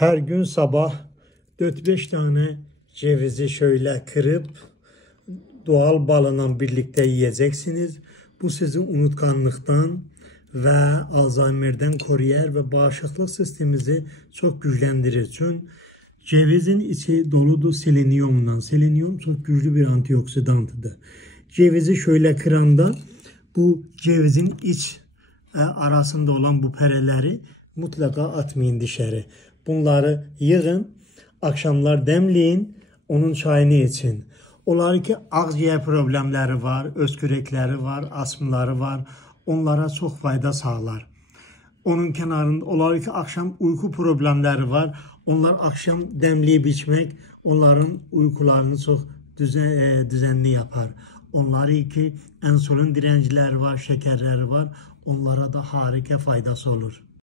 Her gün sabah 4-5 tane cevizi şöyle kırıp doğal balla birlikte yiyeceksiniz. Bu sizi unutkanlıktan ve Alzheimer'den koruyar ve bağışıklık sistemimizi çok güçlendirir. Çünkü cevizin içi doludur selenyumla. Selenyum çok güçlü bir antioksidantıdır. Cevizi şöyle kıranda bu cevizin iç arasında olan bu pereleri mutlaka atmayın dışarı. Bunları yığın, akşamlar demleyin, onun çayını için. Onlar ki akciğer problemleri var, öskürekleri var, astımları var. Onlara çok fayda sağlar. Onun kenarında onlar ki akşam uyku problemleri var. Onlar akşam demleyip içmek onların uykularını çok düzenli yapar. Onları ki insülin direncileri var, şekerleri var. Onlara da harika faydası olur.